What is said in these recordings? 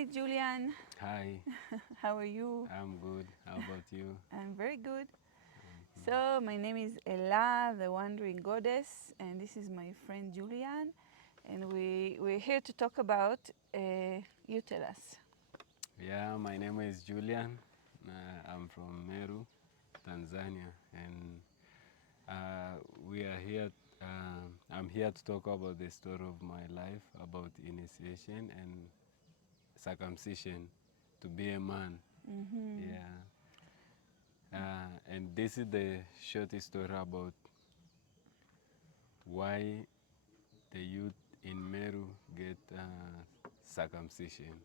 Hi, Julian. Hi, How are you? I'm good. How about you? I'm very good. Mhm. So, my name is Ella, the Wandering Goddess, and this is my friend Julian. And we're here to talk about, you tell us. Yeah, my name is Julian. I'm from Meru, Tanzania, and we are here. I'm here to talk about the story of my life, about initiation and circumcision to be a man. Mm-hmm. Yeah, and this is the short story about why the youth in Meru get circumcision.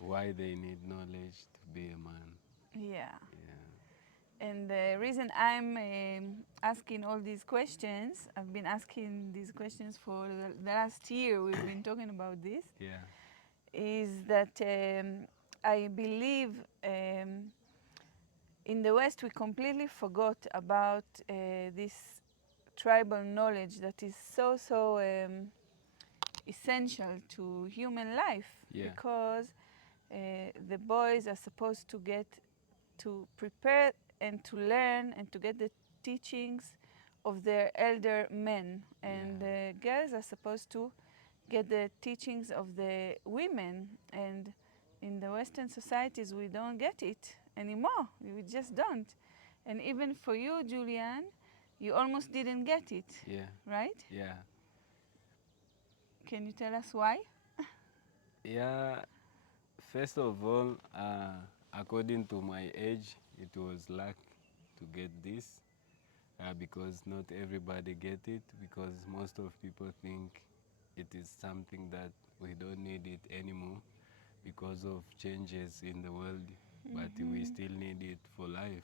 Why they need knowledge to be a man. Yeah. Yeah. And the reason I'm asking all these questions, I've been asking these questions for the last year, we've been talking about this, Yeah. is that I believe in the West we completely forgot about this tribal knowledge that is so essential to human life, Yeah. because the boys are supposed to get to prepare and to learn and to get the teachings of their elder men, and Yeah. the girls are supposed to get the teachings of the women. And in the Western societies we don't get it anymore, we just don't. And even for you, Julian, you almost didn't get it, Yeah. right? Yeah. Can you tell us why? Yeah. First of all, according to my age, it was luck to get this because not everybody get it, because most of people think it is something that we don't need it anymore because of changes in the world, but we Mm-hmm. still need it for life.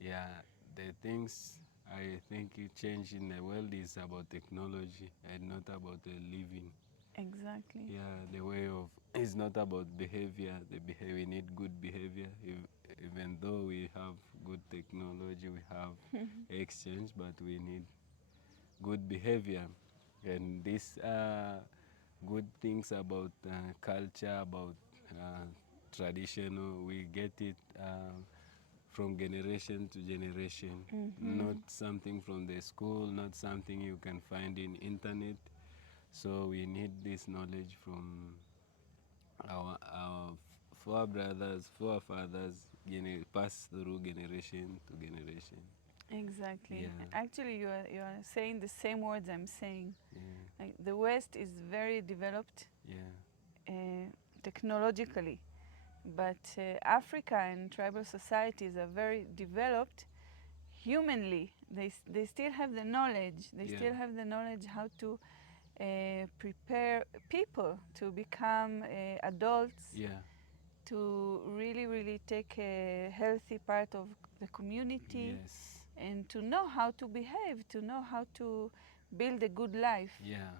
Yeah, the things I think it change in the world is about technology and not about the living. Exactly. Yeah, the way of it's not about behavior. The behavior we need good behavior. Even though we have good technology, we have exchange, but we need good behavior. And these good things about culture, about traditional, we get it from generation to generation. Not Mm-hmm. something from the school, not something you can find in internet. So we need this knowledge from our forebrothers, forefathers, passed through generation to generation. Exactly. Yeah, Actually, you are saying the same words I'm saying. yeah, Like, the West is very developed yeah, uh, technologically, but Africa and tribal societies are very developed humanly. They still have the knowledge. They yeah, still have the knowledge how to prepare people to become adults, yeah, to really take a healthy part of the community, yes, and to know how to behave, to know how to build a good life. yeah,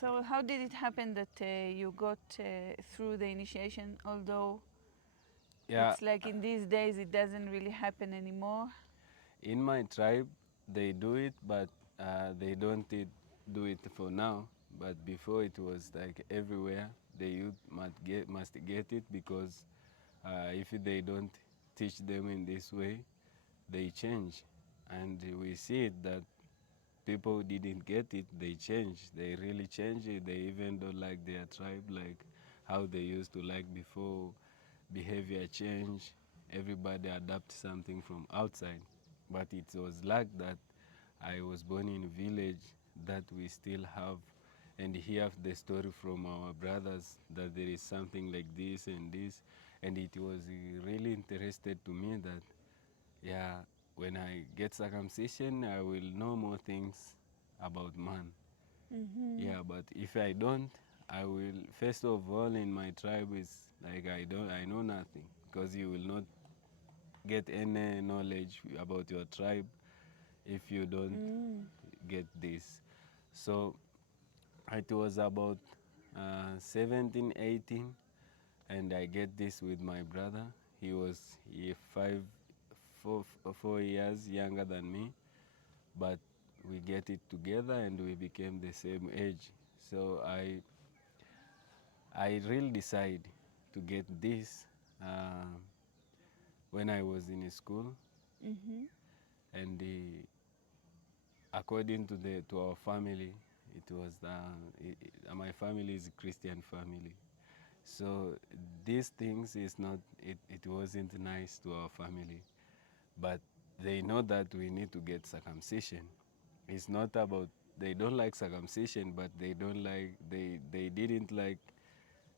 So, how did it happen that you got through the initiation, although yeah. it's like in these days it doesn't really happen anymore? In my tribe, they do it, but they don't do it for now. But before it was like everywhere, the youth must get it because if they don't teach them in this way, they change. And we see it that people didn't get it, they change. They really change it. They even don't like their tribe like how they used to like before. Behavior change. Everybody adapt something from outside. But it was like that I was born in a village that we still have and hear the story from our brothers that there is something like this and this, and it was really interested to me that yeah, when I get circumcision I will know more things about man. Mm-hmm. Yeah, but if I don't, I will first of all in my tribe is like I know nothing because you will not get any knowledge about your tribe if you don't Mm. get this. So it was about 17, 18, and I get this with my brother. He was 4 years younger than me, but we get it together and we became the same age. So I really decide to get this when I was in school, Mm-hmm. and according to our family, it was my family is a Christian family. So these things is not it wasn't nice to our family, but they know that we need to get circumcision. It's not about they don't like circumcision, but they didn't like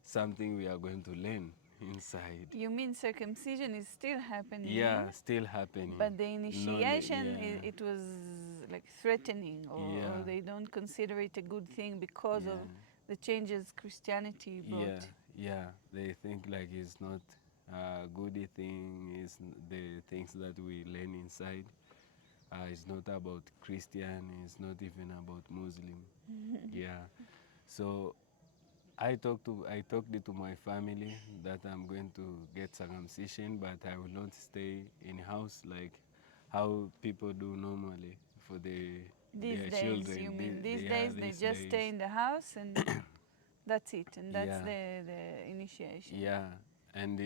something we are going to learn inside. You mean circumcision is still happening, Yeah, still happening. but the No, initiation, yeah, it was like threatening, or yeah, they don't consider it a good thing because of yeah, the changes Christianity yeah, brought. yeah. They think like it's not a good thing. It's the things that we learn inside. It's not about Christian. It's not even about Muslim. Yeah. So I talked it to my family that I'm going to get circumcision, but I will not stay in house like how people do normally for These their days, you children. mean these Yeah, days they these just stay days. in the house and that's it, and that's Yeah, the initiation. yeah, and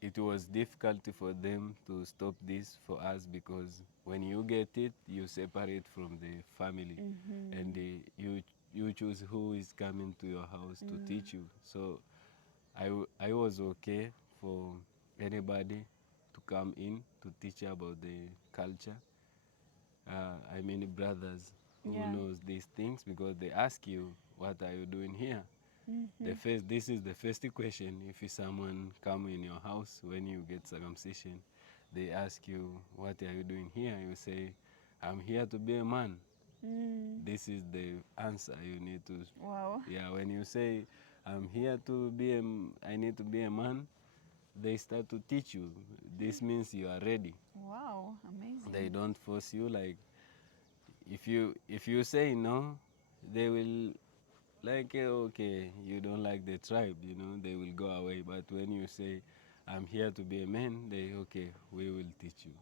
it was difficult for them to stop this for us because when you get it, you separate from the family, and Mm-hmm. you choose who is coming to your house to teach you. So I was okay for anybody to come in to teach about the culture. I mean brothers who Yeah. knows these things because they ask you, what are you doing here? Mm-hmm. This is the first question. If someone come in your house when you get circumcision, they ask you, what are you doing here? You say, I'm here to be a man. Mm. This is the answer you need to. Wow. Yeah, when you say, I'm here to be I need to be a man, they start to teach you. This means you are ready. Wow, They amazing. don't force you. Like if you say no, they will like okay, you don't like the tribe, they will go away. But when you say, I'm here to be a man, they okay, we will teach you.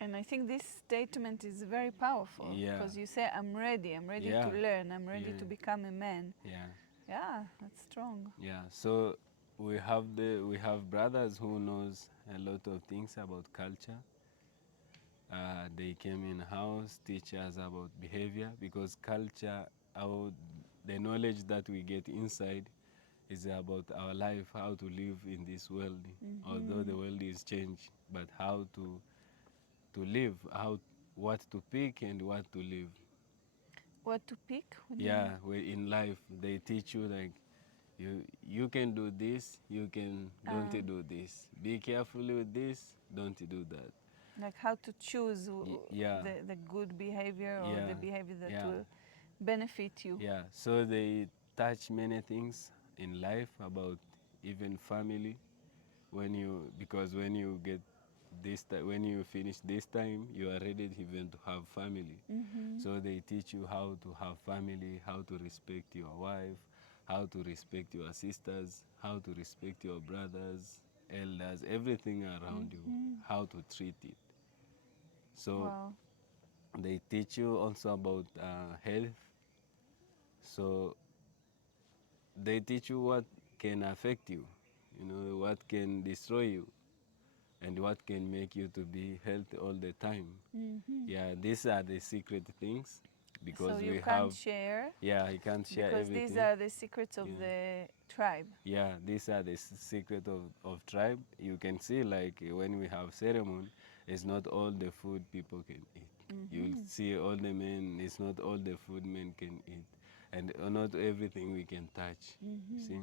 And I think this statement is very powerful Yeah, because you say, I'm ready to yeah, learn, I'm ready yeah, to become a man. yeah, Yeah, that's strong. yeah. So we have brothers who knows a lot of things about culture. They came in house, teach us about behavior because culture, our the knowledge that we get inside is about our life, how to live in this world. Although Mm-hmm. the world is changed, but how to live, what to pick and what to live. What to pick? What do you Yeah, mean? in life they teach you like you can do this, you can don't Um, do this. Be careful with this, don't do that. like how to choose Yeah, the good behavior or yeah, the behavior that yeah. will benefit you. Yeah, so they touch many things in life about even family. Because when you get when you finish this time, you are ready even to have family. Mm-hmm. So they teach you how to have family, how to respect your wife, how to respect your sisters, how to respect your brothers, elders, everything around you, Mm-hmm. how to treat it. So Wow. they teach you also about health. So they teach you what can affect you, what can destroy you, and what can make you to be healthy all the time. Mm-hmm. Yeah, these are the secret things So because you we can't have, share yeah, I can't share because these everything. are the secrets of Yeah, the tribe. yeah, these are the secret of tribe. You can see like when we have ceremony, it's not all the food people can eat. You'll Mm-hmm. see all the men, it's not all the food men can eat. And not everything we can touch. Mm-hmm. See?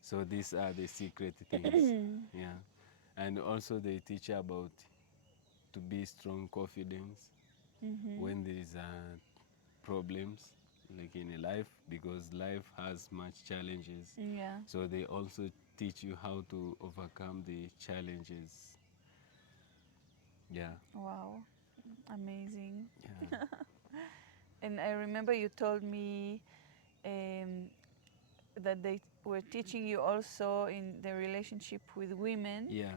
So these are the secret things. Yeah. And also they teach about to be strong confidence Mm-hmm. when there is problems like in a life because life has much challenges. Yeah. So they also teach you how to overcome the challenges. Yeah. Wow. Amazing. Yeah. And I remember you told me um, that they were teaching you also in the relationship with women Yeah.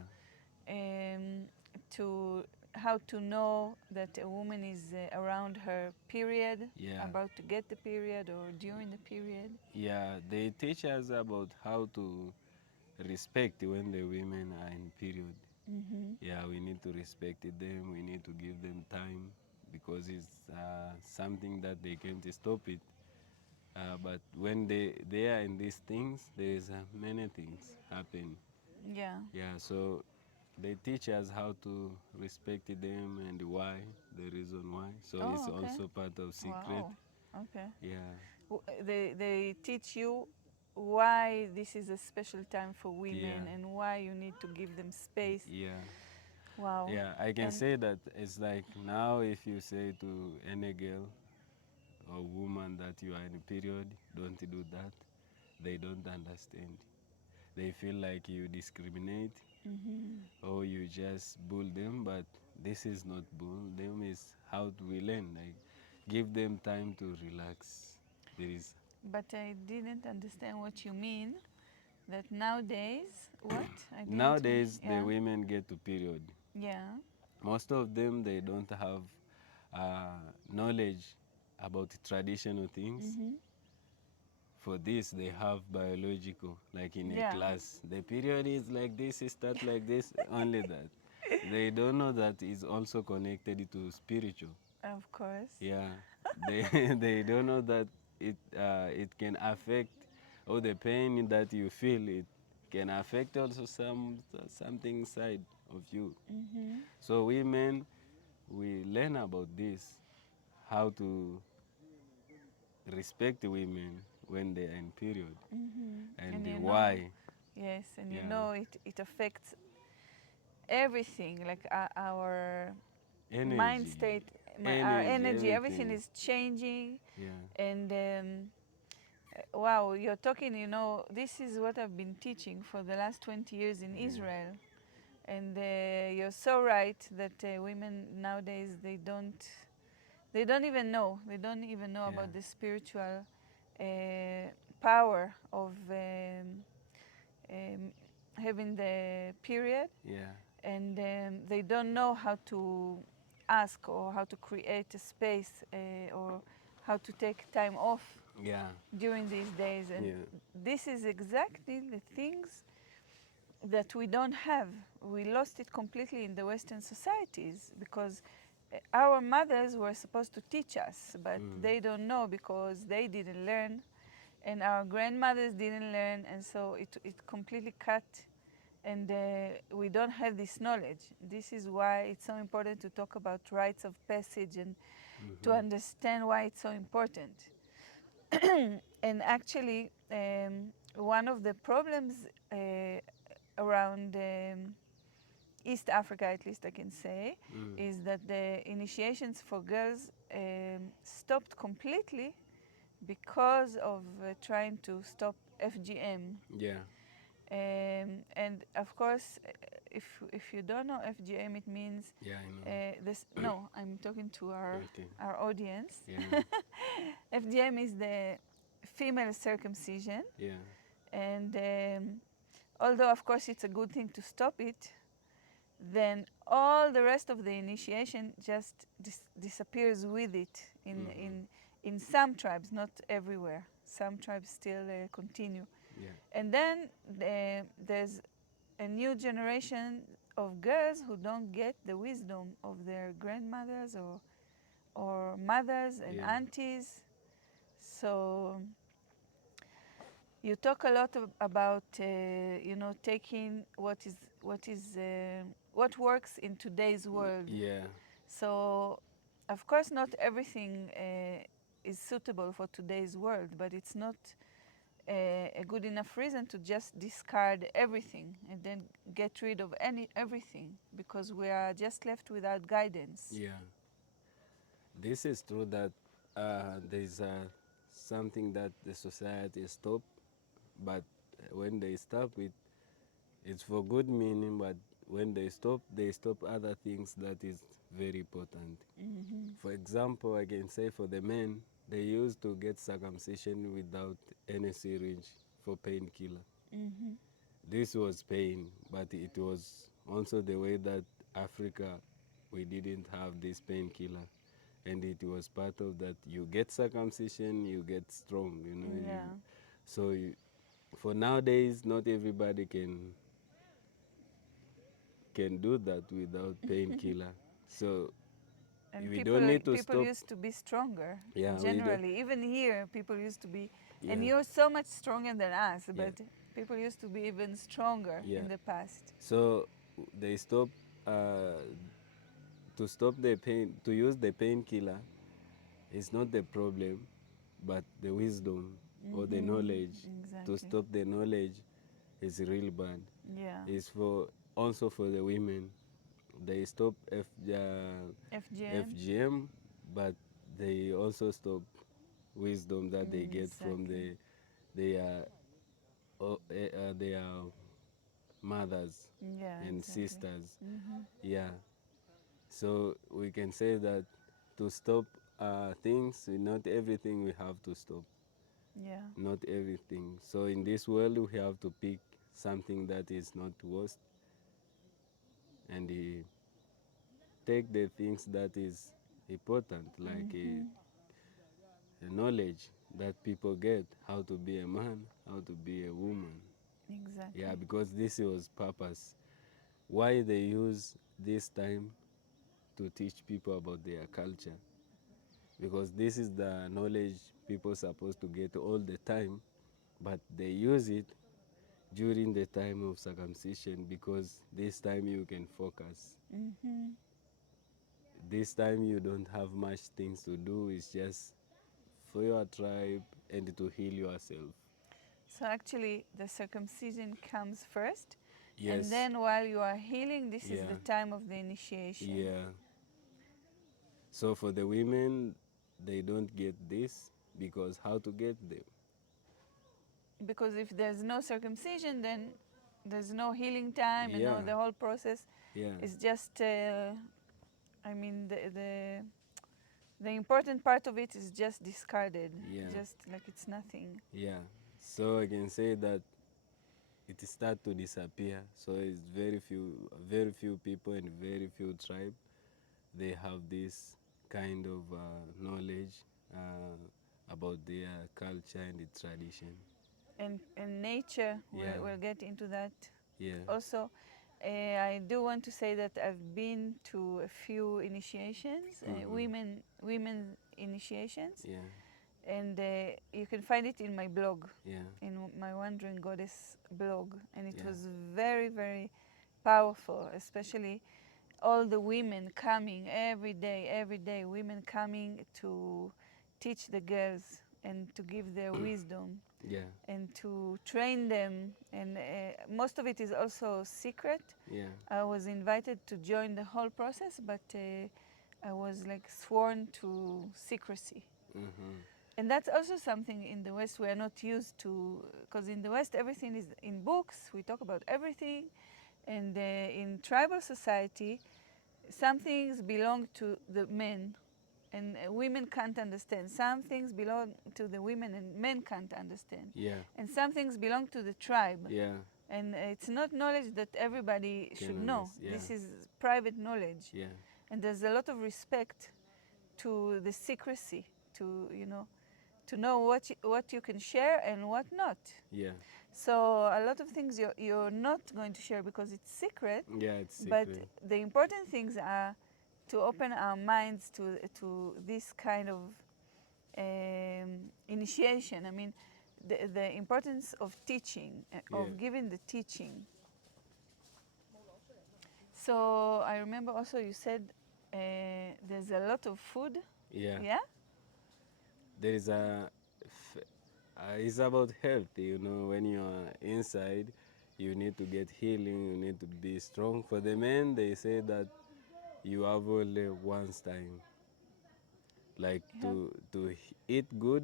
um, to how to know that a woman is around her period, Yeah. about to get the period or during the period. Yeah, they teach us about how to respect when the women are in period. Yeah, we need to respect them. We need to give them time because it's something that they can't stop it. But when they are in these things, there is many things happen. Yeah. Yeah, so they teach us how to respect them and why, the reason why. So it's Oh, okay. also part of secret. Wow. Okay. Yeah, They teach you why this is a special time for yeah, women and why you need to give them space. yeah. Wow. Yeah, I can And say that it's like now if you say to any girl or woman that you are in a period, don't do that, they don't understand. They feel like you discriminate or you just bull them, but this is not bull them, is how we learn. Like, give them time to relax. There is but I didn't understand what you mean. That nowadays, what? I didn't. nowadays the Yeah. women get to period. Yeah. Most of them they don't have knowledge about traditional things. For this they have biological, like in a Yeah. class. The period is like this, it start like this, only that. They don't know that is also connected to spiritual. Of course. Yeah, they they don't know that it can affect all the pain that you feel. It can affect also something inside of you. So women, we learn about this, how to respect women when they are in period, and And you know, why. yes, and you Yeah, know it affects everything, like our mind energy, state, our energy, energy, everything everything. is changing. Yeah, And wow, you're talking, you know, this is what I've been teaching for the last 20 years in yeah, Israel. And you're so right that women nowadays, they don't even know. They don't even know yeah, about the spiritual power of um, having the period, yeah, and they don't know how to ask or how to create a space or how to take time off yeah, during these days. And yeah, this is exactly the things that we don't have. We lost it completely in the Western societies because our mothers were supposed to teach us, but they don't know because they didn't learn, and our grandmothers didn't learn, and so it completely cut, and we don't have this knowledge. This is why it's so important to talk about rites of passage and to understand why it's so important. And actually, one of the problems around East Africa, at least I can say, is that the initiations for girls stopped completely because of trying to stop FGM. yeah, And of course, if you don't know FGM, it means yeah, I know. this. No, I'm talking to Okay. our audience. Yeah, FGM is the female circumcision, yeah, and although of course it's a good thing to stop it, then all the rest of the initiation just disappears with it in some tribes, not everywhere. Some tribes still continue. yeah, And then there's a new generation of girls who don't get the wisdom of their grandmothers or mothers and yeah, aunties. So you talk a lot about you know, taking what works in today's world. yeah, So of course not everything is suitable for today's world, but it's not a good enough reason to just discard everything and then get rid of everything, because we are just left without guidance. yeah. This is true that there's something that the society stop, but when they stop it, it's for good meaning. But when they stop other things that is very important. For example, I can say for the men, they used to get circumcision without any syringe for painkiller. This was pain, but it was also the way that Africa we didn't have this painkiller, and it was part of that. You get circumcision, you get strong, you know. Yeah. So for nowadays, not everybody can do that without painkiller. So And we don't need to people stop. used to be stronger. Yeah, we do. Generally, even here, people used to be, Yeah, and you're so much stronger than us. yeah, But people used to be even stronger yeah. in the past. So they stop to stop the pain, to use the painkiller is not the problem, but the wisdom or the knowledge. To Exactly. stop the knowledge is real bad. Yeah. It's for also for the women. They stop FGM. FGM, but they also stop wisdom that they get from Exactly. their their mothers Yeah. and Exactly. sisters. Hmm. Yeah. So we can say that to stop things, not everything we have to stop. Yeah. Not everything. So in this world, we have to pick something that is not worst and take the things that is important, like Hmm. the knowledge that people get, how to be a man, how to be a woman. Yeah, Exactly. because this was purpose. Why they use this time to teach people about their culture, because this is the knowledge people are supposed to get all the time, but they use it during the time of circumcision because this time you can focus. Hmm. This time you don't have much things to do, it's just for your tribe and to heal yourself. So actually, the circumcision comes first, and Yes, then while you are healing, this is the yeah, time of the initiation. yeah. So for the women, they don't get this because how to get them? Because if there's no circumcision, then there's no healing time, and Yeah, no, the whole process yeah, is just. I mean, the important part of it is just discarded, yeah, just like it's nothing. yeah. So I can say that it start to disappear. So it's very few people and very few tribe. They have this kind of knowledge about their culture and the tradition. And nature, Yeah, we'll get into that yeah, also. I do want to say that I've been to a few initiations, mm-hmm. women initiations, Yeah, and you can find it in my blog, yeah, in my Wandering Goddess blog, and it yeah, was very, very powerful, especially all the women coming every day, women coming to teach the girls and to give their wisdom yeah, and to train them. And most of it is also secret. yeah, I was invited to join the whole process, but I was like sworn to secrecy. mm-hmm. And that's also something in the West we are not used to, because in the West everything is in books, we talk about everything. And in tribal society, some things belong to the men, and women can't understand. Some things belong to the women, and men can't understand. Yeah, And some things belong to the tribe. yeah, And it's not knowledge that everybody should can know. understand. Yeah, This is private knowledge. yeah, And there's a lot of respect to the secrecy, to, to know what you can share and what not. yeah, So a lot of things you're not going to share because it's secret, yeah. It's but secret. the important things are to open our minds to this kind of initiation. I mean, the importance of teaching, Yeah, of giving the teaching. So I remember also you said there's a lot of food. yeah. Yeah? There is it's about health. You know, when you're inside, you need to get healing. You need to be strong. For the men, they say that you have only once time, like You have, to eat good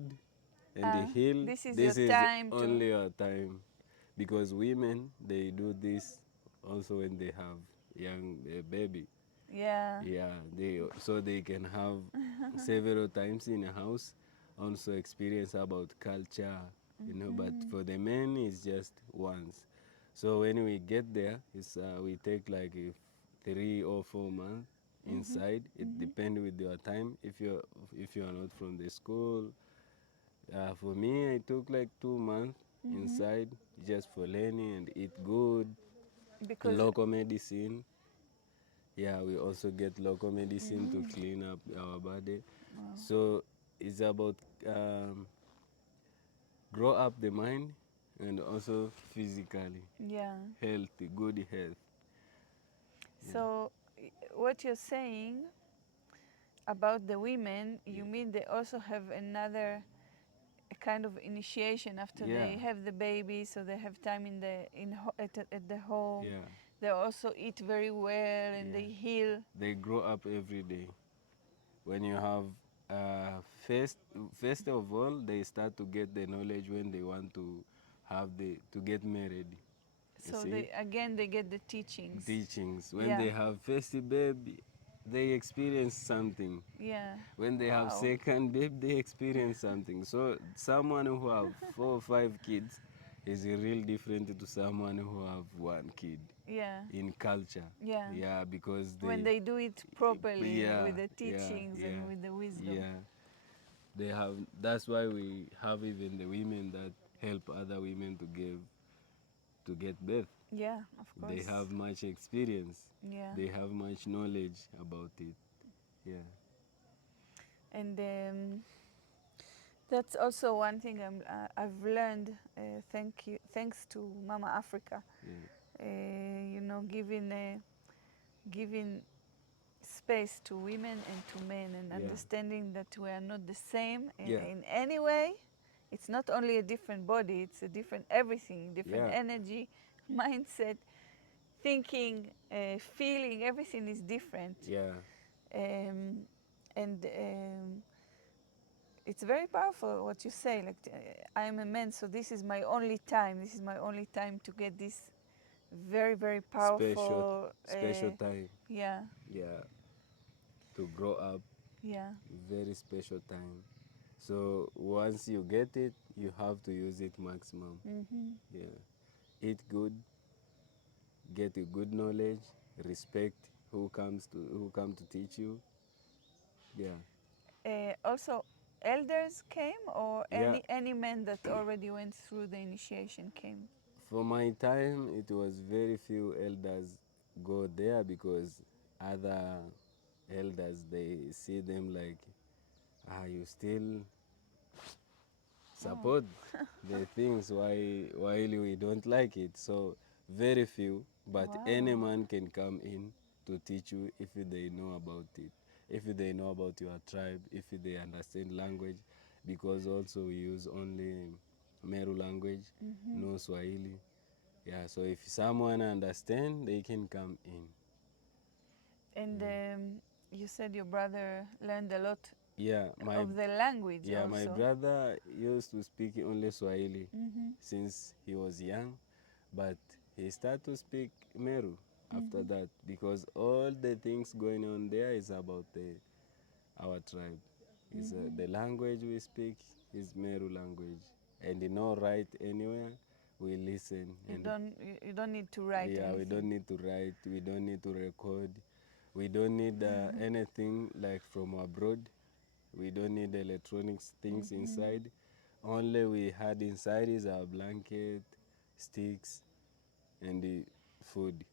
and heal. this is your This is time to. only your time, because women they do this also when they have young baby. Yeah. Yeah, they can have several times in a house, also experience about culture, you know. But Mhm. for the men, it's just once. So when we get there, we take like 3 or 4 months inside. It depends with your time. If you are not from the school, for me, I took like 2 months inside just for learning and eat good, Because local medicine. Yeah, we also get local medicine to clean up our body. So it's about grow up the mind and also physically yeah. healthy, good health. So what you're saying about the women, you mean they also have another kind of initiation after Yeah. they have the baby, so they have time at the home. Yeah. They also eat very well and Yeah. they heal. They grow up every day. When you have first of all, they start to get the knowledge when they want to to get married. You So see, they get the teachings. teachings. When Yeah. they have first baby, they experience something. Yeah. When they have Wow. second baby, they experience something. So someone who have 4 or 5 kids is real different to someone who have one kid Yeah. in culture. Yeah. Yeah, because When they do it properly yeah, with the yeah, teachings yeah, and with the wisdom. yeah. They have. That's why we have even the women that help other women to get birth. Yeah, of course. They have much experience. Yeah. They have much knowledge about it. Yeah. And that's also one thing I've learned. Thanks to Mama Africa. Yeah. Giving space to women and to men, and Yeah. understanding that we are not the same Yeah. in any way. It's not only a different body; it's a different everything, different Yeah. energy, mindset, thinking, feeling. Everything is different. Yeah. Um, and it's very powerful what you say. Like I am a man, so this is my only time. This is my only time to get this very, very Special powerful. special time. Yeah, Yeah. To grow up. yeah, Very special time. So once you get it, you have to use it maximum. Yeah. Eat good, get a good knowledge, respect who come to teach you. Yeah. also, elders came, or Yeah. any men that already went through the initiation came. For my time, it was very few elders go there because other elders they see them like, you still Oh, support the things while we don't like it. So very few, but any wow. man can come in to teach you if they know about it, if they know about your tribe, if they understand language, because also we use only Meru language, no Swahili. Yeah, so if someone understand, they can come in. And you said your brother learned a lot Yeah, of the language my also. brother used to speak only Swahili since he was young, but he started to speak Meru after that because all the things going on there is about our tribe. Is the language we speak is Meru language, and you know, right anywhere we listen and You don't need to write yeah, we don't anything. need to write, we don't need to record, we don't need anything like from abroad. We don't need electronics things inside. Only we had inside is our blanket, sticks, and the food.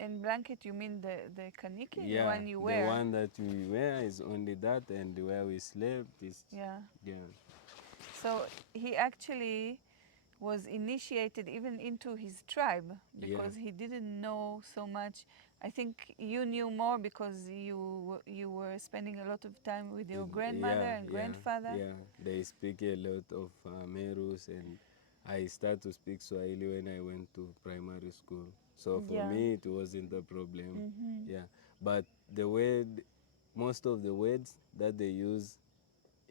And blanket, you mean the kaniki, the Yeah, one you the wear? one that we wear is only that, and where we slept is Yeah. yeah, So he actually was initiated even into his tribe yeah, because he didn't know so much. I think you knew more because you were spending a lot of time with your grandmother yeah, and yeah, grandfather. yeah. They speak a lot of Merus, and I started to speak Swahili when I went to primary school. So for Yeah. me, it wasn't a problem. Yeah, but the word, most of the words that they use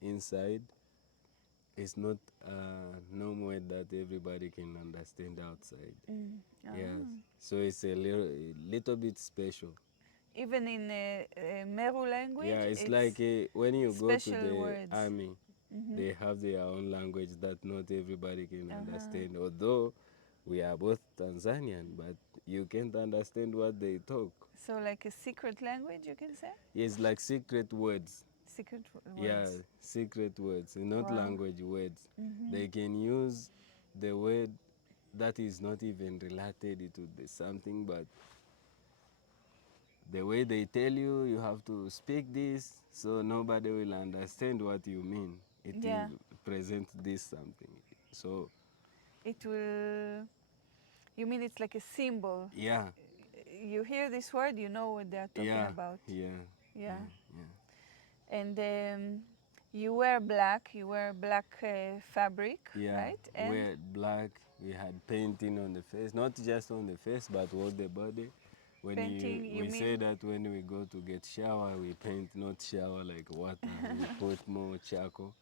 inside is not no word that everybody can understand outside. Yeah, Ah. so it's little bit special. Even in Meru Yeah, language, it's like it's when you go to special the words. army, they have their own language that not everybody can Uh-huh. understand. Although we are both Tanzanian, but you can't understand what they talk. So like a secret language, you can say? It's like secret words. Secret Yeah, words. secret words, not Wow. language words. They can use the word that is not even related to the something, but the way they tell you, you have to speak this, so nobody will understand what you mean. It Yeah. present this something. So It will, you mean it's like a symbol? yeah, You hear this word, you know what they're talking yeah, about. yeah, Yeah. yeah, And you wear black, fabric, yeah. right? And We had black. We had painting on the face, not just on the face, but all the body. painting, you We say mean that when we go to get shower, we paint not shower like water. We put more charcoal.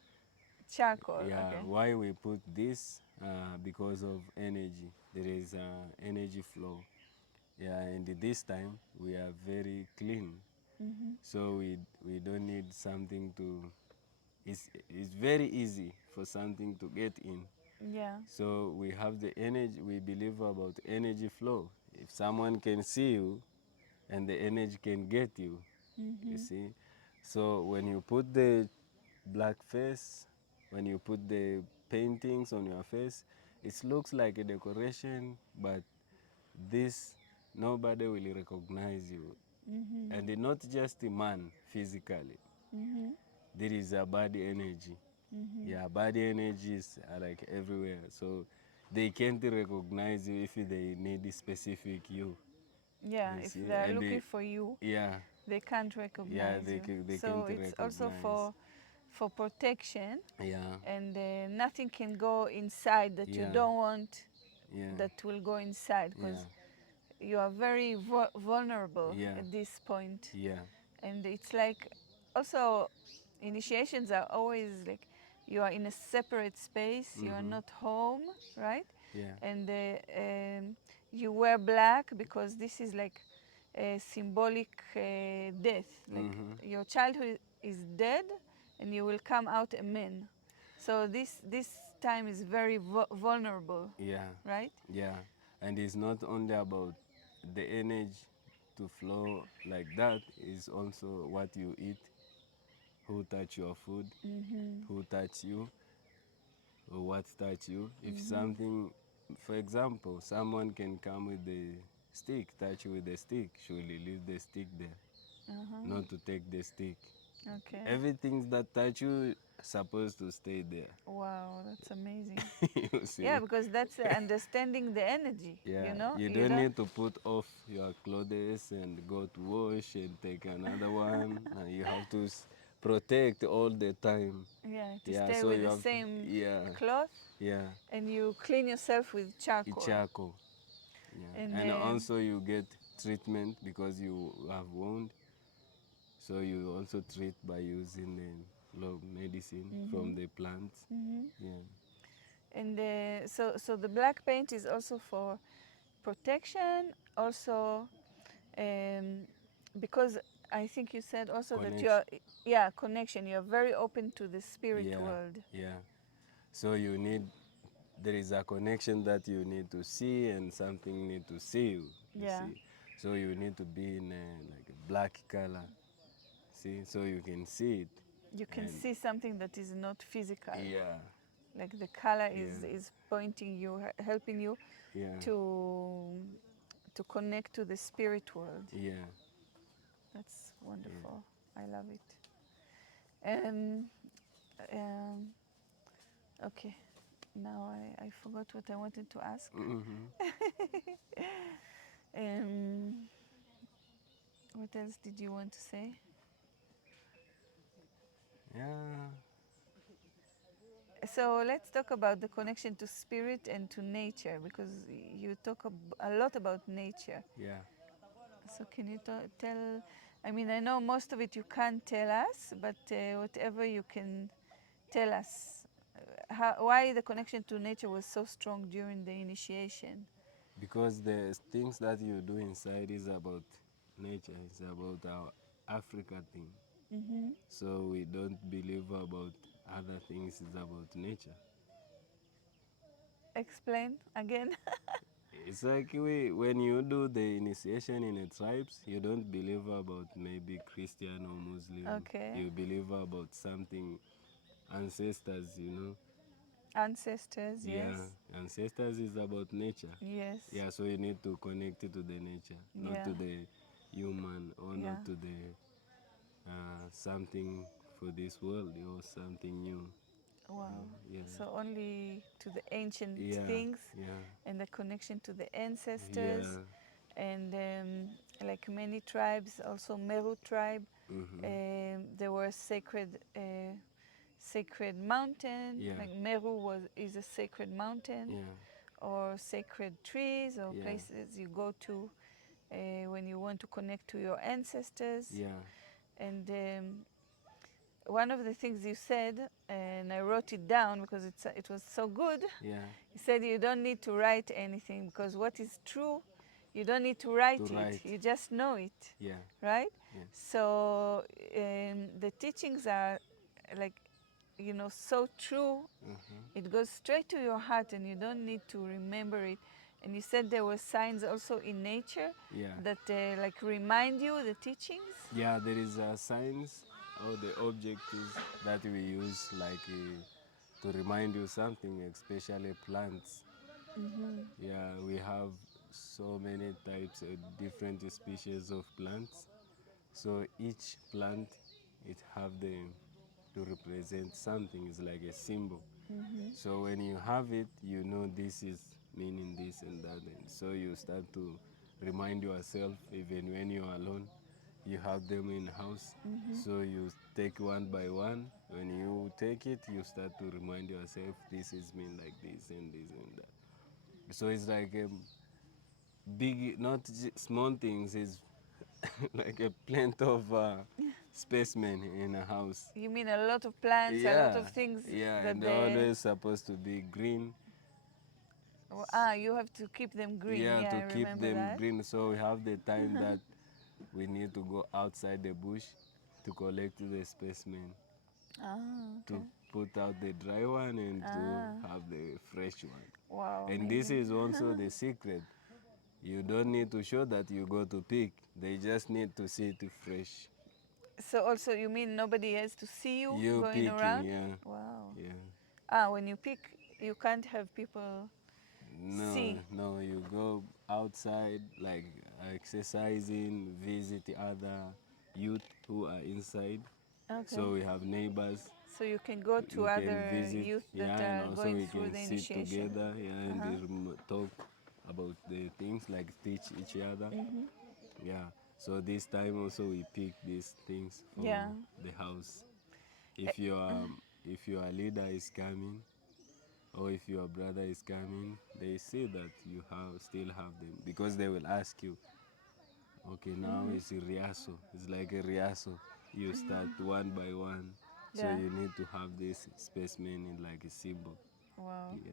charcoal, Yeah, okay. why we put this? Because of energy. There is energy flow. Yeah, and this time we are very clean, so we don't need something to. It's very easy for something to get in. Yeah. So we have the energy. We believe about energy flow. If someone can see you, and the energy can get you, you see. So when you put the black face, when you put the paintings on your face, it looks like a decoration, but this nobody will recognize you. And not just a man physically. There is a body energy. Yeah, body energies are like everywhere. So they can't recognize you if they need a specific you. Yeah, You if see, they're and looking for you, yeah, they can't yeah, recognize you. they So can't it's also recognize. for protection, Yeah, and nothing can go inside that you yeah, don't want yeah, that will go inside, because yeah, you are very vulnerable yeah, at this point. yeah, And it's like, also, initiations are always like you are in a separate space, you are not home, right? yeah, And you wear black because this is like a symbolic death, like your childhood is dead and you will come out a man. So this time is very vulnerable, yeah, right? yeah. And it's not only about the energy to flow like that, it's also what you eat, who touch your food, who touch you, or what touch you. If something, for example, someone can come with the stick, touch you with the stick, surely leave the stick there, not to take the stick. Okay. Everything that touch you supposed to stay there. Wow, that's amazing. You see? Yeah, because that's understanding the energy, Yeah, you know? you You don't don't, need to put off your clothes and go to wash and take another one. You have to protect all the time. yeah, to Yeah, stay so with you the have, same yeah, cloth, yeah, and you clean yourself with charcoal. charcoal. Yeah, And and also you get treatment because you have wound. So you also treat by using low medicine from the plants. Yeah, so the black paint is also for protection, also um, because I think you said also that you connection. are, yeah, connection. You are very open to the spirit Yeah, world. yeah. So you need, there is a connection that you need to see and something need to see you. You Yeah, see, so you need to be in like a black color. See, so you can see it. you can And see something that is not physical. yeah, Like the color yeah, is pointing you, helping you yeah, to to connect to the spirit world. yeah, That's yeah. wonderful. I love it. Um, um, okay, now I forgot what I wanted to ask. um, what else did you want to say? Yeah, So let's talk about the connection to spirit and to nature, because you talk a lot about nature. yeah. So can you tell? I mean, I know most of it you can't tell us, but whatever you can tell us, why the connection to nature was so strong during the initiation. Because the things that you do inside is about nature. It's about our Africa thing. So we don't believe about other things. It's about nature. Explain again. It's like when you do the initiation in the tribes, you don't believe about maybe Christian or Muslim. Okay. You believe about something ancestors, you know. Ancestors, yes. Yeah, ancestors is about nature. Yes. Yeah, so you need to connect it to the nature, not Yeah. to the human or Yeah. not to the something for this world or something new. Wow. Yeah, So only to the ancient yeah, things yeah, and the connection to the ancestors. yeah. And like many tribes, also Meru tribe, Mm-hmm. there were sacred mountain. Yeah, Like Meru is a sacred mountain, yeah, or sacred trees, or yeah, places you go to when you want to connect to your ancestors. yeah, And one of the things you said, and I wrote it down because it was so good. yeah. You said you don't need to write anything because what is true, you don't need to write To it. write. You just know it, Yeah, right? yeah, So the teachings are like, so true. uh-huh. It goes straight to your heart, and you don't need to remember it. And you said there were signs also in nature Yeah, that like remind you the teachings. yeah. There is a science or the objectives that we use like to remind you something, especially plants. Mm-hmm. Yeah, we have so many types of different species of plants. So each plant, it have the to represent something. It's like a symbol. Mm-hmm. So when you have it, you know this is meaning this and that. And so you start to remind yourself, even when you're alone, you have them in house. Mm-hmm. So you take one by one. When you take it, you start to remind yourself, this is mean like this and this and that. So it's like a big, not small things. It's like a plant of specimen in a house. You mean a lot of plants, a lot Yeah, of things yeah, that and they're they. always supposed to be green. You have to keep them green. Yeah, Yeah, to I keep remember them that. green. So we have the time that we need to go outside the bush to collect the specimen, Ah, to okay. put out the dry one and to Ah, have the fresh one. wow, And this amazing. is also the secret. You don't need to show that you go to pick. They just need to see it fresh. So also, you mean nobody has to see you You going picking, around? yeah, Wow. yeah. When you pick, you can't have people No, see. no, you go outside like exercising, visit other youth who are inside. Okay. So we have neighbors. So you can go to You can other visit, youth that yeah, and are also going we through can the sit initiation. together, yeah, and Uh-huh. talk about the things like teach each other. Mm-hmm. Yeah. So this time also we pick these things Yeah. for the house. Eh, If your leader is coming, or if your brother is coming, they say that you have still have them because they will ask you, okay, now mm-hmm. it's a riaso. It's like a riaso. You start one by one. So Yeah. you need to have this specimen in like a symbol. Wow. Yeah.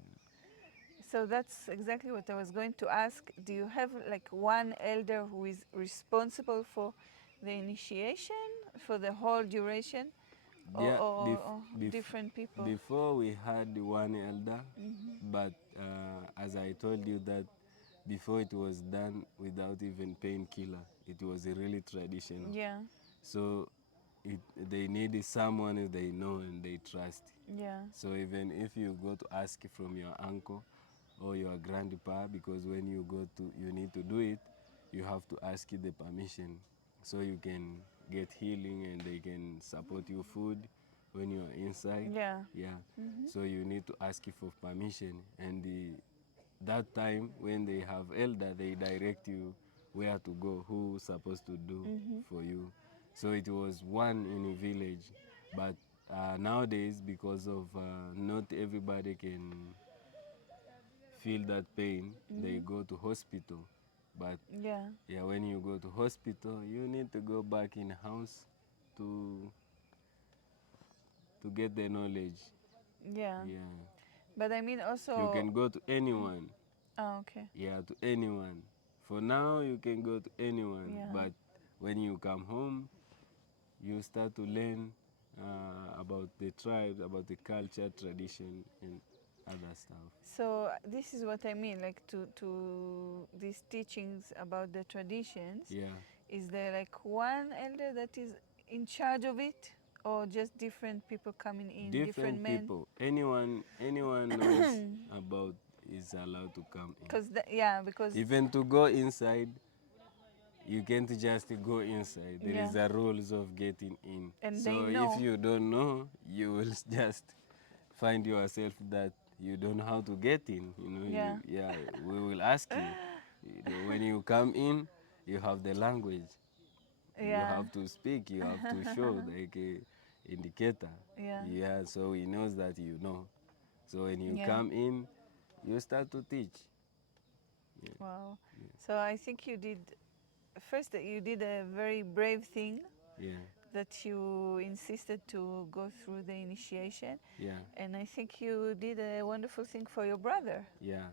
So that's exactly what I was going to ask. Do you have like one elder who is responsible for the initiation for the whole duration, or, Yeah, or, or different people? before we had one elder, Mm-hmm. but as I told you that before it was done without even painkiller, it was really traditional. Yeah, So they needed someone they know and they trust. yeah, So even if you go to ask from your uncle or your grandpa, because when you go to, you need to do it, you have to ask the permission so you can get healing and they can support you food when you are inside. yeah. Yeah. Mm-hmm. So you need to ask for permission, and that time when they have elder, they direct you where to go, who's supposed to do Mm-hmm. for you. So it was one in a village, but nowadays because of not everybody can feel that pain, they Mm-hmm. go to hospital. But Yeah, yeah, when you go to hospital, you need to go back in house to get the knowledge. yeah. Yeah, But I mean you also. can go to anyone. Oh, okay. Yeah, to anyone. For now, you can go to anyone, Yeah, but when you come home, you start to learn about the tribes, about the culture, tradition, and other stuff. So this is what I mean, like to these teachings about the traditions. Yeah. Is there like one elder that is in charge of it, or just different people coming in, different Different men? people. Anyone knows about is allowed to come in. Because Even to go inside, you can't just go inside. There is yeah, a rules of getting in. and they So know. if you don't know, you will just find yourself that you don't know how to get in. You know, Yeah. we will ask you. You know, when you come in, you have the language. You Yeah. have to speak. You have to show like a indicator. Yeah. Yeah. So he knows that you know. So when you Yeah. come in, you start to teach. Yeah. Wow. Yeah. So I think you did first that you did a very brave thing, Yeah. that you insisted to go through the initiation, Yeah. and I think you did a wonderful thing for your brother, Yeah.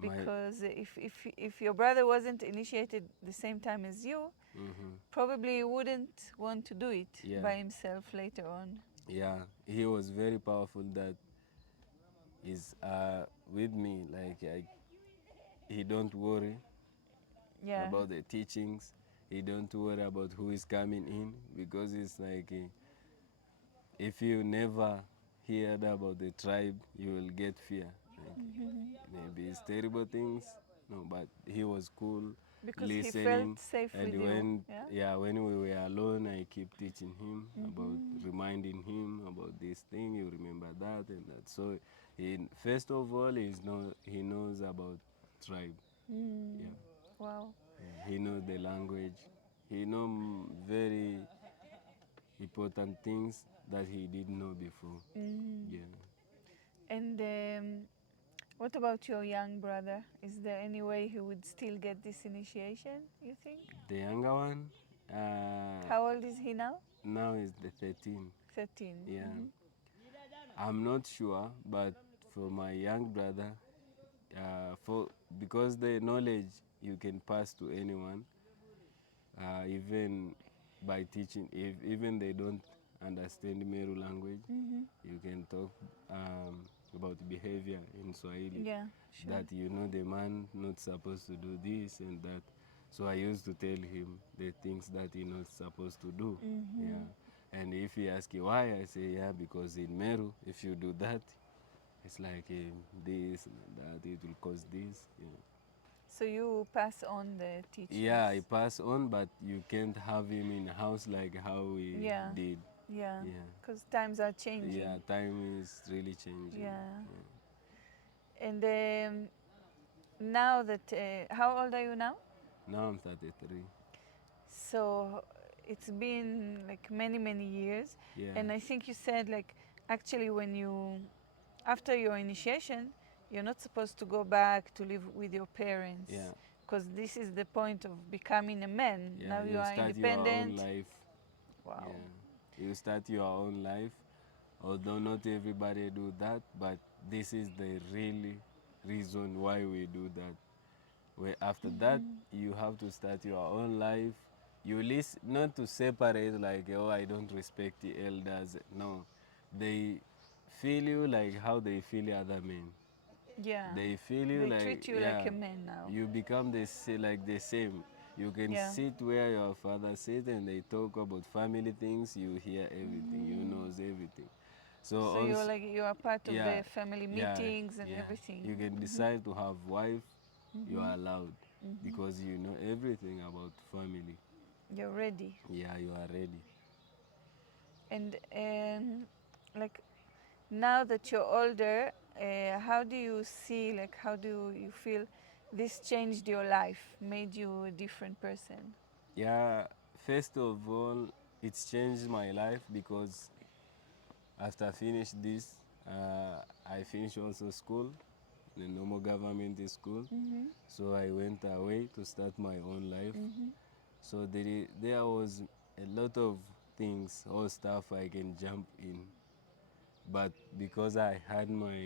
because if your brother wasn't initiated the same time as you, probably he wouldn't want to do it Yeah. by himself later on. Yeah. He was very powerful. That is with me. Like he don't worry Yeah. about the teachings. He don't worry about who is coming in, because it's like if you never heard about the tribe, you will get fear. Like, maybe it's terrible things. No, but he was cool, Because he listening. felt safe And with you. Yeah. when we were alone, I keep teaching him about, reminding him about this thing. You remember that and that. So first of all, he knows about tribe. Yeah. Wow. Yeah. He knows the language. He knows very important things that he didn't know before. Yeah. And what about your young brother? Is there any way he would still get this initiation, you think? The younger one, How old is he now? now is the 13. 13. Yeah. I'm not sure, but for my young brother, because the knowledge you can pass to anyone, even by teaching, if even they don't understand Meru language, you can talk about behavior in Swahili. Yeah, sure. That the man not supposed to do this and that. So I used to tell him the things that he not supposed to do. Yeah. And if he asks you why, I say, yeah, because in Meru, if you do that, it's like this and that, it will cause this. Yeah. So you pass on the teachings. Yeah, I pass on, but you can't have him in the house like how we did. Yeah, Yeah. because times are changing. Yeah, time is really changing. Yeah. And now that, how old are you now? Now I'm 33. So it's been like many, many years. Yeah. And I think you said, like, actually after your initiation, you're not supposed to go back to live with your parents. Yeah. Because this is the point of becoming a man. Yeah, Now you are start independent. your own life. Wow. Yeah. You start your own life. Although not everybody do that, but this is the really reason why we do that. Where after that, you have to start your own life. You listen, not to separate like, oh, I don't respect the elders. No, they feel you like how they feel other men. Yeah. They feel you They like, treat you like a man now. you become like the same. You can sit where your father sits and they talk about family things. You hear everything. You knows everything. So you are part of the family meetings and yeah. everything. You can decide to have wife. You are allowed because you know everything about family. You're ready. Yeah, you are ready. And like now that you're older, how do you see, like, how do you feel this changed your life, made you a different person? Yeah, first of all, it's changed my life because after I finished this, I finished also school, the normal government school. So I went away to start my own life. So there was a lot of things or stuff I can jump in. But because I had my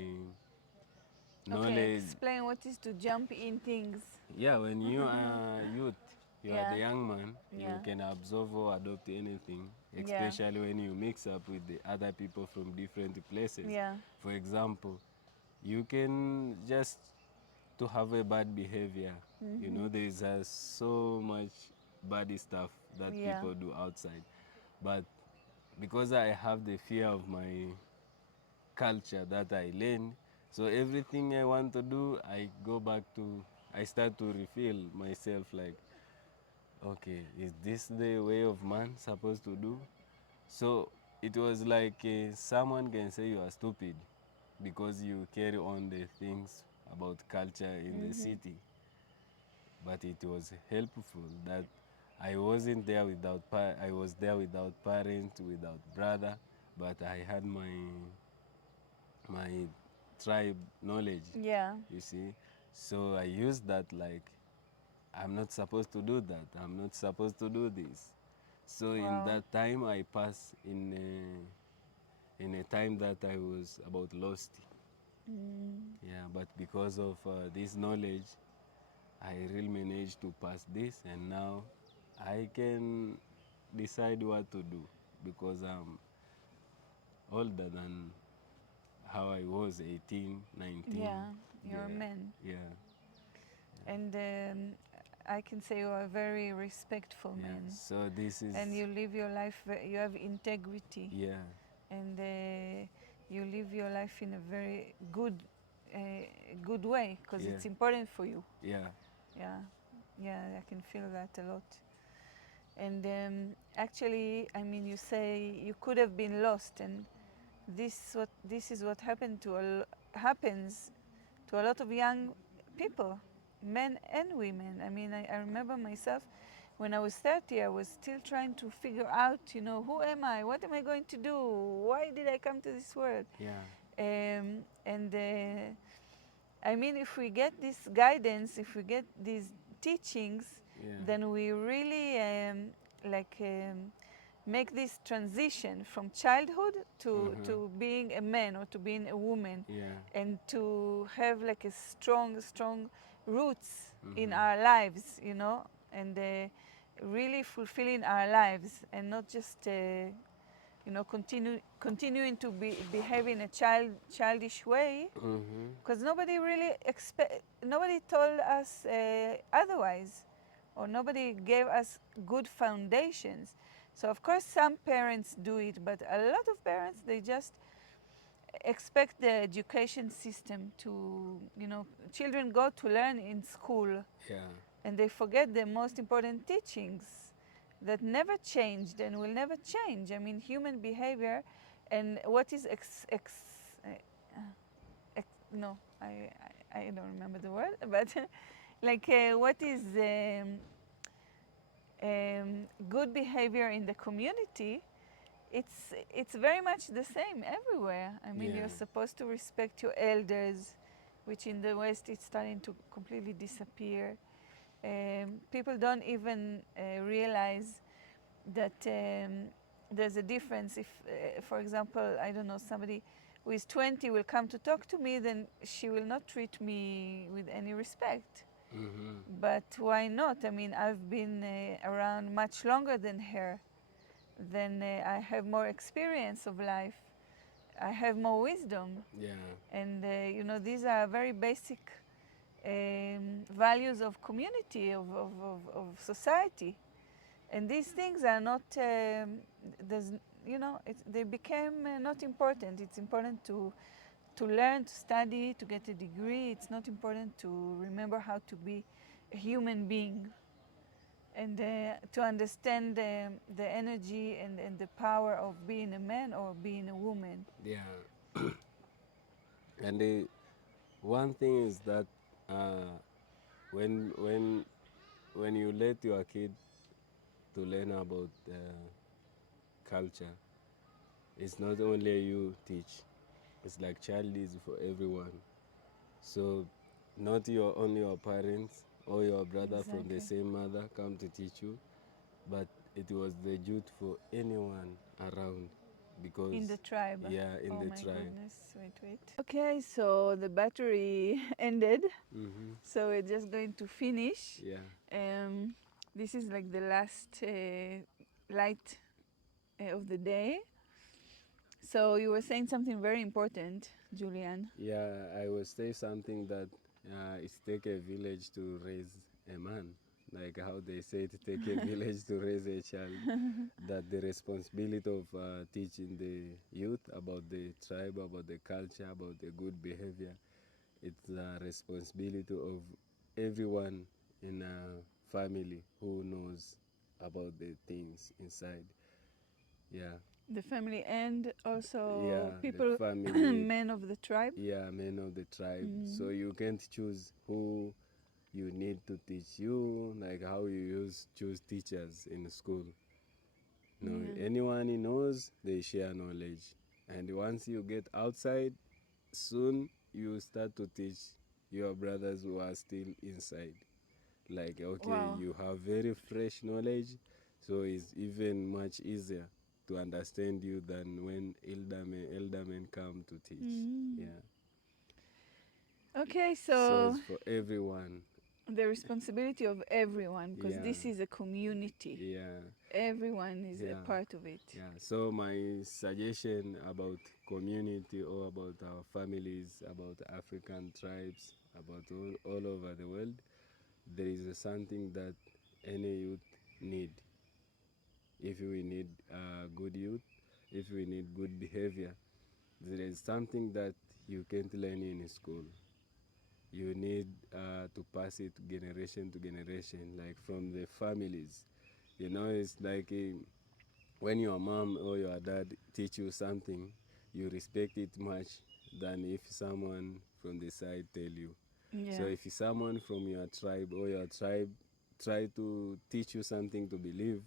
knowledge. Okay, explain what is to jump in things. Yeah, when you are youth, you are the Yeah. young man, you Yeah. can absorb or adopt anything, Yeah. especially when you mix up with the other people from different places. Yeah. For example, you can just to have a bad behavior. You know, there is so much bad stuff that Yeah. people do outside. But because I have the fear of my culture that I learned, so everything I want to do, I go back to, I start to reveal myself like, okay, is this the way of man supposed to do? So it was like someone can say you are stupid because you carry on the things about culture in the city. But it was helpful that I wasn't there without I was there without parents, without brother, but I had my tribe knowledge. Yeah. You see, so I used that like I'm not supposed to do that. I'm not supposed to do this. So in Wow. that time I passed in a time that I was about lost. Yeah, but because of this knowledge, I really managed to pass this, and now I can decide what to do because I'm older than how I was 18, 19. Yeah, you're a Yeah, man. yeah, And I can say you are a very respectful yeah. man. So this is, And you live your life, you have integrity. yeah, And you live your life in a very uh, good way because yeah, it's important for you. yeah, Yeah, yeah, I can feel that a lot. And actually, I mean, you say you could have been lost, and this is what happens to a lot of young people, men and women. I mean, I remember myself when I was 30, I was still trying to figure out, you know, who am I? What am I going to do? Why did I come to this world? yeah, And I mean, if we get this guidance, if we get these teachings, yeah, then we really like make this transition from childhood to being a man or to being a woman, yeah, and to have like a strong roots in our lives, you know, and really fulfilling our lives, and not just you know, continuing to behave in a childish way, because nobody really nobody told us otherwise, or nobody gave us good foundations. So of course some parents do it, but a lot of parents, they just expect the education system to, you know, children go to learn in school, yeah, and they forget the most important teachings that never changed and will never change. I mean, human behavior and what is no, I don't remember the word, but like what is good behavior in the community, it's very much the same everywhere. I mean, yeah, you're supposed to respect your elders, which in the West it's starting to completely disappear. People don't even realize that there's a difference. If, for example, I don't know, somebody who is 20 will come to talk to me, then she will not treat me with any respect. But why not? I mean, I've been around much longer than her. Then I have more experience of life. I have more wisdom. yeah, And, you know, these are very basic values of community, of society. And these things are not, there's, you know, they became not important. It's important to learn, to study, to get a degree. It's not important to remember how to be a human being, and to understand the energy and the power of being a man or being a woman. yeah. And the one thing is that uh, when when when you let your kid to learn about culture, it's not only you teach. It's like child is for everyone. So not only your parents or your brother from the Exactly. same mother come to teach you, but it was the duty for anyone around because, In the tribe. yeah, in Oh the my tribe. goodness, wait. Okay, so the battery ended, Mm-hmm. so we're just going to finish. Yeah, Um, this is like the last light of the day. So you were saying something very important, Julian. Yeah, I will say something that it's take a village to raise a man. Like how they say to take a village to raise a child. That the responsibility of teaching the youth about the tribe, about the culture, about the good behavior, it's a responsibility of everyone in a family who knows about the things inside. Yeah. The family and Yeah, also the people, family. men of the tribe. Yeah, men of the tribe. So Mm. you can't choose who you need to teach you, like how you choose teachers in school. No, Yeah. anyone who knows, they share knowledge. And once you get outside, soon you start to teach your brothers who are still inside. Like, okay, Wow. you have very fresh knowledge, so it's even much easier to understand you than when elder men come to teach. Mm. Yeah. Okay, So so it's for everyone. the responsibility of everyone, because Yeah, this is a community. yeah, Everyone is a yeah, part of it. yeah. So my suggestion about community or about our families, about African tribes, about all over the world, there is something that any youth need. If we need good youth, if we need good behavior, there is something that you can't learn in school. You need to pass it generation to generation, like from the families. You know, it's like when your mom or your dad teach you something, you respect it much than if someone from the side tell you. So Yeah. if someone from your tribe or your tribe try to teach you something to believe,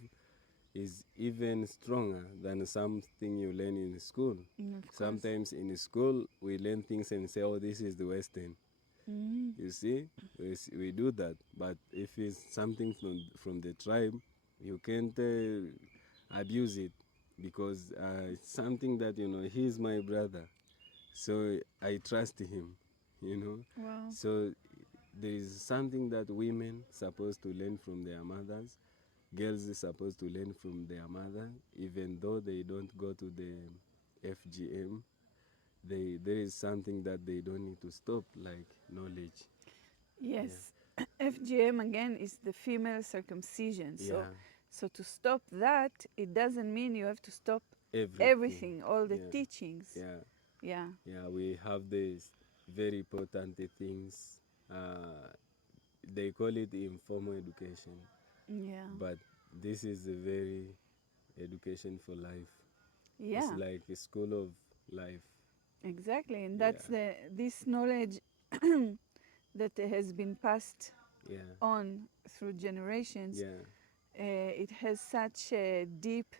is even stronger than something you learn in school. Of course. Sometimes in school we learn things and say, oh, this is the Western. Mm. You see, we do that. But if it's something from the tribe, you can't abuse it because it's something that, he's my brother. So I trust him, you know. Wow. So there is something that women supposed to learn from their mothers. Girls is supposed to learn from their mother, even though they don't go to the FGM. There is something that they don't need to stop, like knowledge. Yeah, Yes. FGM again is the female circumcision. So yeah, so to stop that, it doesn't mean you have to stop everything. everything, all the Yeah, teachings. yeah, Yeah. yeah. We have these very important things. Uh, they call it informal education, Yeah. but this is a very education for life. It's Yeah. like a school of life. Exactly. And Yeah, that's the this knowledge that has been passed yeah, on through generations. yeah, It has such a deep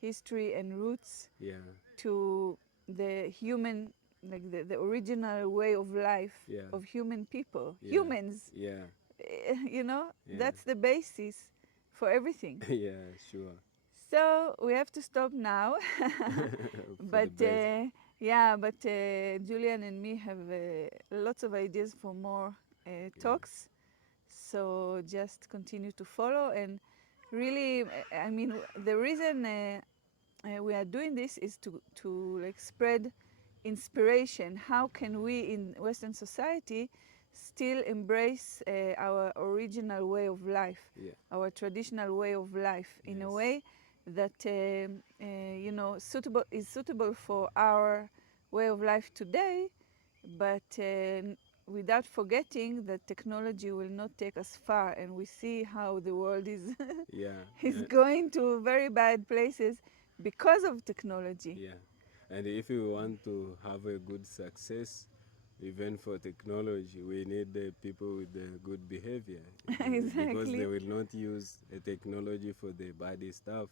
history and roots yeah, to the human, like the original way of life yeah, of human people, yeah, humans. yeah, You know, yeah, that's the basis for everything. yeah, sure. So we have to stop now. For the But best. yeah, but Julian and me have lots of ideas for more Yeah, talks. So just continue to follow. And really, I mean, the reason we are doing this is to like spread inspiration. How can we in Western society still embrace our original way of life, yeah, our traditional way of life, in a yes, way that you know, suitable for our way of life today, but without forgetting that technology will not take us far, and we see how the world is yeah, is going to very bad places because of technology. yeah. And if we want to have a good success, even for technology, we need the people with the good behavior because they Exactly. will not use a technology for the bad stuff.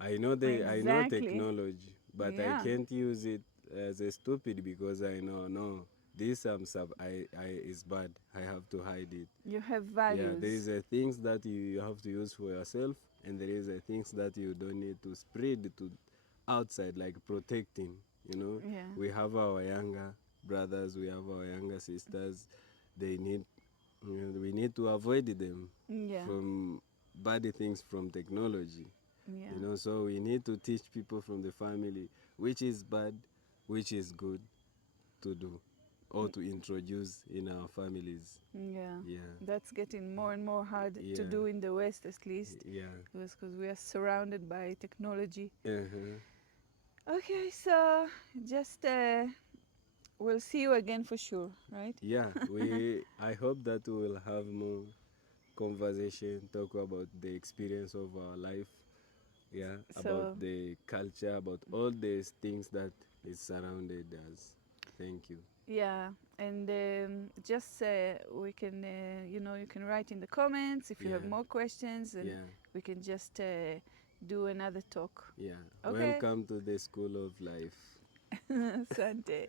I know Exactly. technology, but I Yeah. can't use it as a stupid because I know no this is bad. I have to hide it. You have Yeah, there values. is a things that you have to use for yourself, and there is a things that you don't need to spread to outside, like protecting. You know, Yeah. we have our younger brothers, we have our younger sisters. They need, we need to avoid them Yeah. from bad things from technology. Yeah. You know, so we need to teach people from the family which is bad, which is good to do or to introduce in our families. Yeah. Yeah. That's getting more and more hard to Yeah. do in the West, at least, Yeah. because we are surrounded by technology. Uh-huh. Okay, so just we'll see you again for sure, right? Yeah, I hope that we will have more conversation, talk about the experience of our life, yeah, about So the culture, about all these things that is surrounded us. Thank you. yeah, and just we can, you can write in the comments if you have Yeah, more questions, and yeah, we can just do another talk. yeah. Okay, Welcome to the school of life. Sante.